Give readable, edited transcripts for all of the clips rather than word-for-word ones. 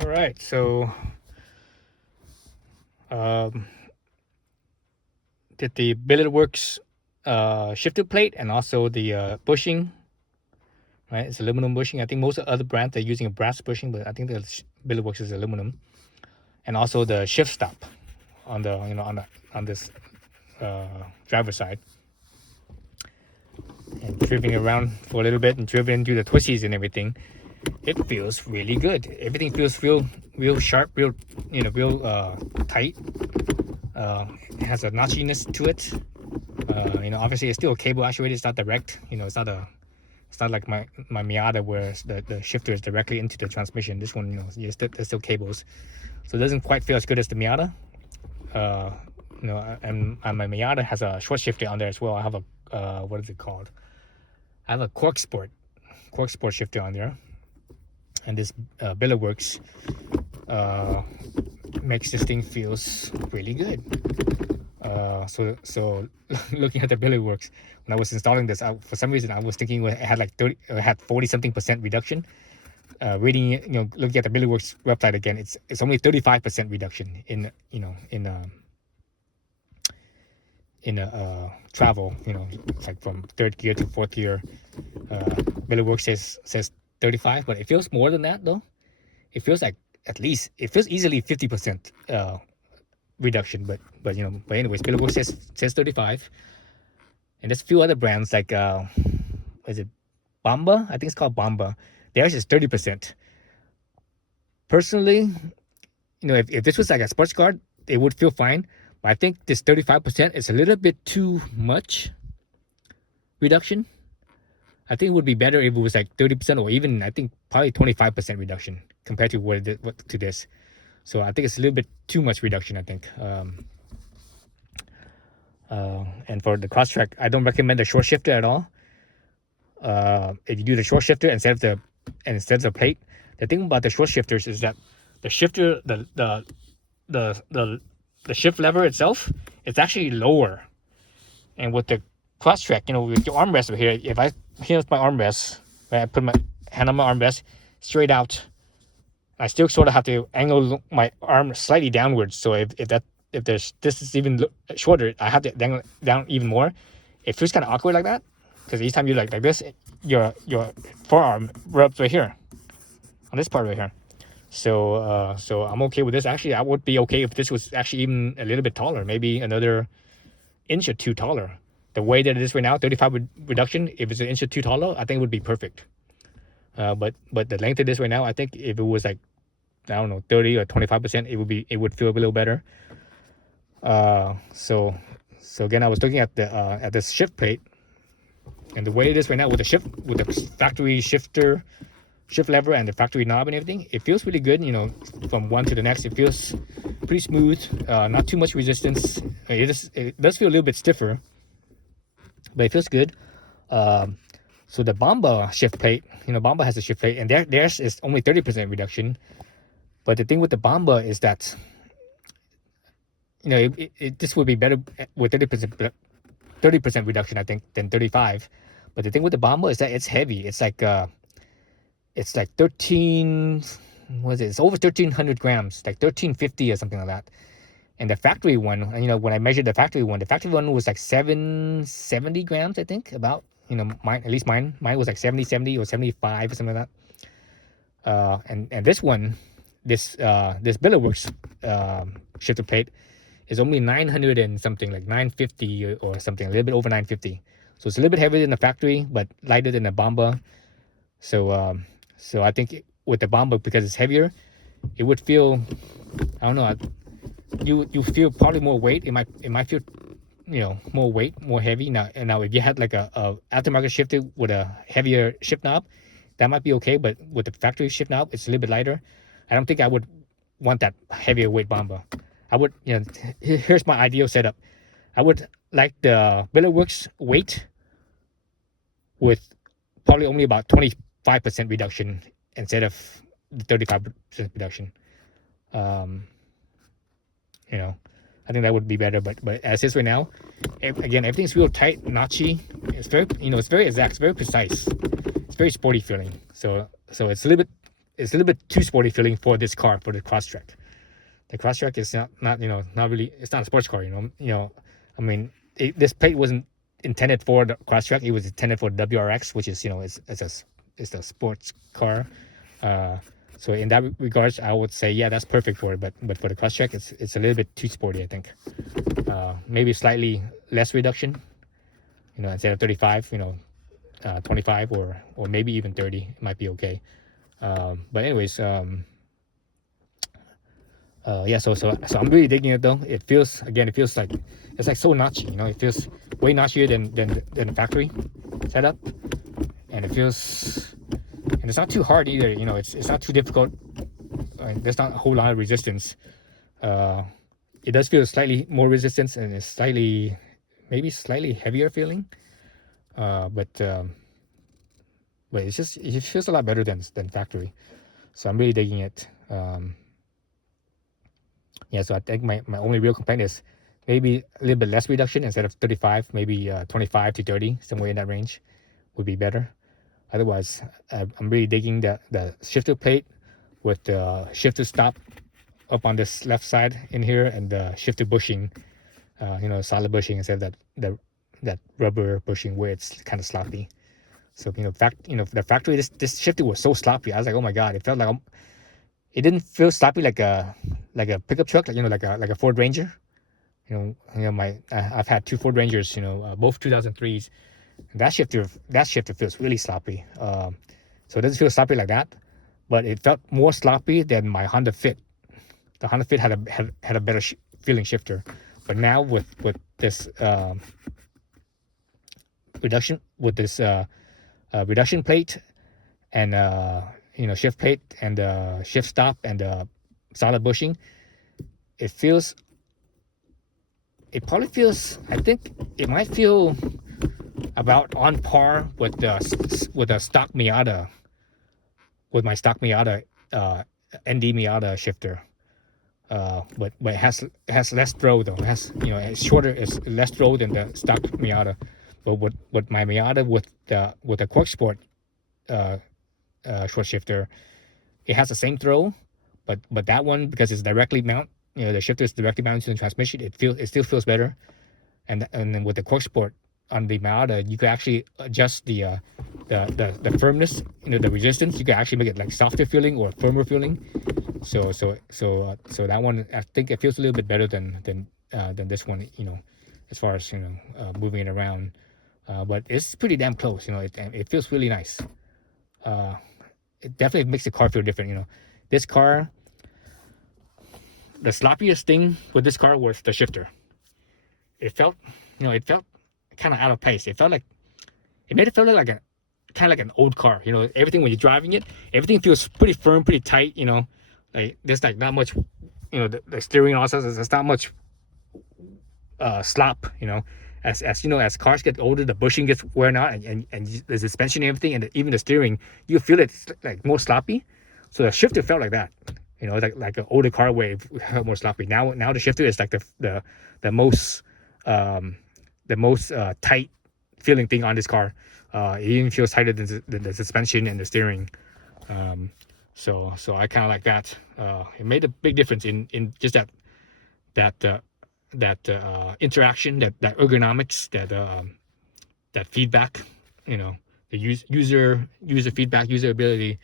All right, so did the BilletWorkz shifter plate and also the bushing, right? It's aluminum bushing. I think most of other brands are using a brass bushing, but I think the BilletWorkz is aluminum, and also the shift stop on the on this uh, driver's side. And driving around for a little bit and driven into the twisties and everything, it feels really good. Everything feels real sharp, real tight. It has a notchiness to it. Obviously it's still a cable actuated. It's not direct. It's not like my Miata where the shifter is directly into the transmission. This one, there's still cables, so it doesn't quite feel as good as the Miata. And my Miata has a short shifter on there as well. I have a what is it called? I have a Cork Sport shifter on there, and this BilletWorkz makes this thing feels really good. So looking at the BilletWorkz, when I was installing this, for some reason I was thinking it had like 40 something% reduction. Looking at the BilletWorkz website again, it's only 35% reduction in travel. It's like from third gear to fourth gear. BilletWorkz says 35, but it feels more than that though. It feels like it feels easily 50% reduction, but anyways, BilletWorkz says 35, and there's a few other brands like is it Bamba? I think it's called Bamba. Theirs is 30%. Personally, if this was like a sports car, it would feel fine. But I think this 35% is a little bit too much reduction. I think it would be better if it was like 30% or even I think probably 25% reduction compared to to this. So I think it's a little bit too much reduction, I think. And for the Crosstrek, I don't recommend the short shifter at all. If you do the short shifter instead of the plate, the thing about the short shifters is that the shifter, the shift lever itself, it's actually lower. And with the Crosstrek, with your armrest over here, here's my armrest, right? I put my hand on my armrest straight out. I still sort of have to angle my arm slightly downwards. So if this is even shorter, I have to angle it down even more. It feels kind of awkward like that, because each time you like this, your forearm rubs right here on this part right here. So I'm okay with this. Actually, I would be okay if this was actually even a little bit taller, maybe another inch or two taller. The way that it is right now, 35 reduction. If it's an inch or two taller, I think it would be perfect. But the length of this right now, I think if it was like, I don't know, 30 or 25%, it would feel a little better. So again, I was looking at this shift plate, and the way it is right now with the factory shifter, shift lever, and the factory knob and everything, it feels really good. From one to the next, it feels pretty smooth. Not too much resistance. It does feel a little bit stiffer, but it feels good. So the Bamba shift plate, Bamba has a shift plate, and theirs is only 30% reduction. But the thing with the Bamba is that, this would be better with 30% reduction, I think, than 35. But the thing with the Bamba is that it's heavy. It's like 13, what is it? It's over 1,300 grams, like 1,350 or something like that. And the factory one, when I measured the factory one was like 770 grams, I think, about. Mine was like 70 or 75 or something like that. And this one, this BilletWorkz shifter plate is only 900 and something, like 950 or something, a little bit over 950. So it's a little bit heavier than the factory, but lighter than the Bamba. So I think with the Bamba, because it's heavier, it would feel, I don't know, you feel probably more weight. It might feel, more weight, more heavy. Now if you had like a aftermarket shifter with a heavier shift knob, that might be okay. But with the factory shift knob, it's a little bit lighter. I don't think I would want that heavier weight Bamba. I would, here's my ideal setup. I would like the BilletWorkz weight with probably only about 25% reduction instead of the 35% reduction. I think that would be better. But as is right now, again, everything's real tight, notchy. It's very, it's very exact, it's very precise. It's very sporty feeling. So it's a little bit, it's a little bit too sporty feeling for this car, for the Crosstrek. The Crosstrek is not not really, it's not a sports car. I mean, this plate wasn't intended for the Crosstrek. It was intended for WRX, which is it's a sports car. So in that regards, I would say yeah, that's perfect for it. But for the Crosstrek, it's a little bit too sporty, I think. Maybe slightly less reduction. Instead of 35, 25 or maybe even 30 might be okay. But anyways, yeah. So I'm really digging it though. It feels like it's like so notchy. It feels way notchier than the factory setup, and it's not too hard either. It's not too difficult. There's not a whole lot of resistance. It does feel slightly more resistance, and it's maybe slightly heavier feeling. But it feels a lot better than factory. So I'm really digging it. Yeah, so I think my only real complaint is maybe a little bit less reduction. Instead of 35, maybe 25 to 30, somewhere in that range would be better. Otherwise, I'm really digging the shifter plate with the shifter stop up on this left side in here, and the shifter bushing, solid bushing instead of that rubber bushing where it's kind of sloppy. So the factory, this shifter was so sloppy. I was like, oh my god, it felt like it didn't feel sloppy like a pickup truck, like a Ford Ranger. I've had two Ford Rangers, both 2003s. That shifter feels really sloppy. So it doesn't feel sloppy like that, but it felt more sloppy than my Honda Fit. The Honda Fit had a better feeling shifter, but now with this reduction plate and shift plate and shift stop and solid bushing, it probably feels, I think it might feel about on par with the stock Miata, with my stock Miata ND Miata shifter. But it has less throw though. It has it's shorter, it's less throw than the stock Miata. But with my Miata with the Quark Sport short shifter, it has the same throw, but that one, because it's directly mount, the shifter is directly mounted to the transmission, it still feels better. And then with the Quark Sport on the Miata, you could actually adjust the firmness, the resistance. You could actually make it like softer feeling or firmer feeling. So that one, I think it feels a little bit better than this one, as far as moving it around. But it's pretty damn close. It feels really nice. It definitely makes the car feel different. This car, the sloppiest thing with this car was the shifter. It felt kind of out of place. It made it feel like an old car. Everything, when you're driving it, everything feels pretty firm, pretty tight. Like there's like not much, the steering also, there's not much slop. As cars get older, the bushing gets worn out, and the suspension and everything, and even the steering, you feel it's like more sloppy. So the shifter felt like that. Like an older car where it felt more sloppy. Now the shifter is like the most tight feeling thing on this car. It even feels tighter than the suspension and the steering. So I kind of like that. It made a big difference in just that interaction, that ergonomics, that feedback. The user feedback, user ability.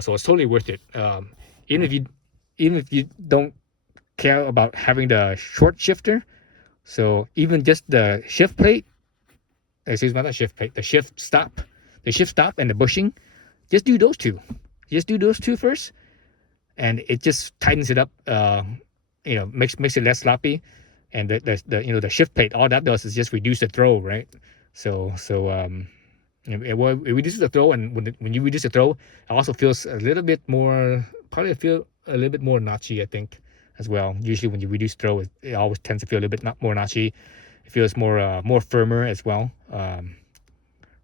So it's totally worth it. Even if you don't care about having the short shifter, so even just the shift plate, excuse me, not shift plate, the shift stop and the bushing, just do those two. Just do those two first, and it just tightens it up. Makes it less sloppy. And the shift plate, all that does is just reduce the throw, right? So it reduces the throw, and when you reduce the throw, it also feels a little bit more, probably feel a little bit more notchy, I think, as well. Usually when you reduce throw, it always tends to feel a little bit more notchy. It feels more firmer as well.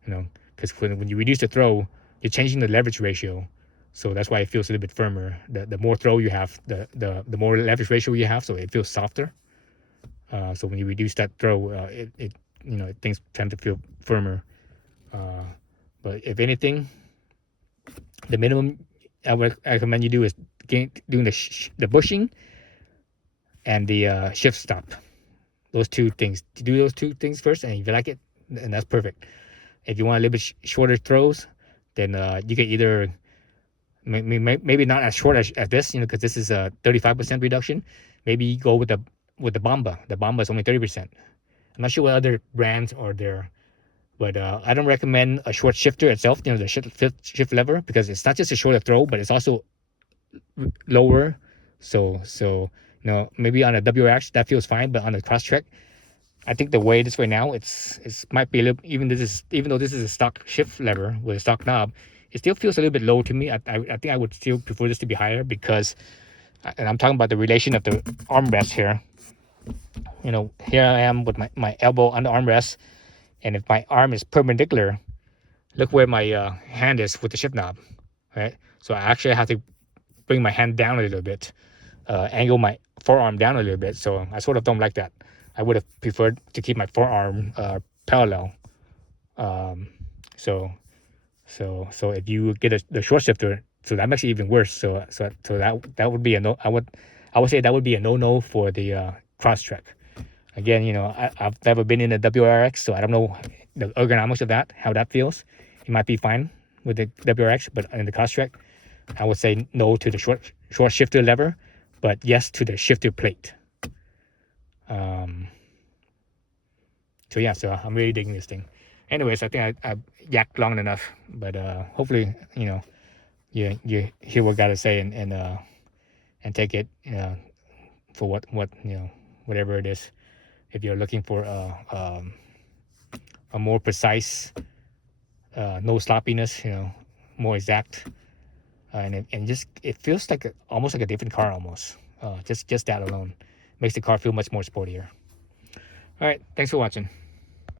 Because when you reduce the throw, you're changing the leverage ratio. So that's why it feels a little bit firmer. The more throw you have, the more leverage ratio you have, so it feels softer. So when you reduce that throw, things tend to feel firmer. But if anything, the minimum I would recommend you do is doing the bushing and the shift stop. Those two things. You do those two things first, and if you like it, and that's perfect. If you want a little bit shorter throws, then you can either maybe not as short as this, because this is a 35% reduction. Maybe go with the Bomba. The Bomba is only 30%. I'm not sure what other brands are there, but I don't recommend a short shifter itself. The shift lever, because it's not just a shorter throw, but it's also lower. So maybe on a WRX that feels fine, but on a Crosstrek, I think the way this way now, it's might be a little, even though this is a stock shift lever with a stock knob, it still feels a little bit low to me. I think I would still prefer this to be higher, because, and I'm talking about the relation of the armrest here. Here I am with my elbow on the armrest, and if my arm is perpendicular, look where my hand is with the shift knob, right? So I actually have to bring my hand down a little bit, angle my forearm down a little bit. So I sort of don't like that. I would have preferred to keep my forearm parallel. So if you get the short shifter, so that makes it even worse. So that would be a no. I would say that would be a no for the Crosstrek. Again, I've never been in a WRX, so I don't know the ergonomics of that, how that feels. It might be fine with the WRX, but in the Crosstrek, I would say no to the short shifter lever, but yes to the shifter plate. So I'm really digging this thing. Anyways, I think I yacked long enough, but hopefully you hear what I gotta say, and take it for what whatever it is. If you're looking for a more precise, no sloppiness, more exact, and just it feels like almost like a different car almost. Just that alone makes the car feel much more sportier. All right, thanks for watching.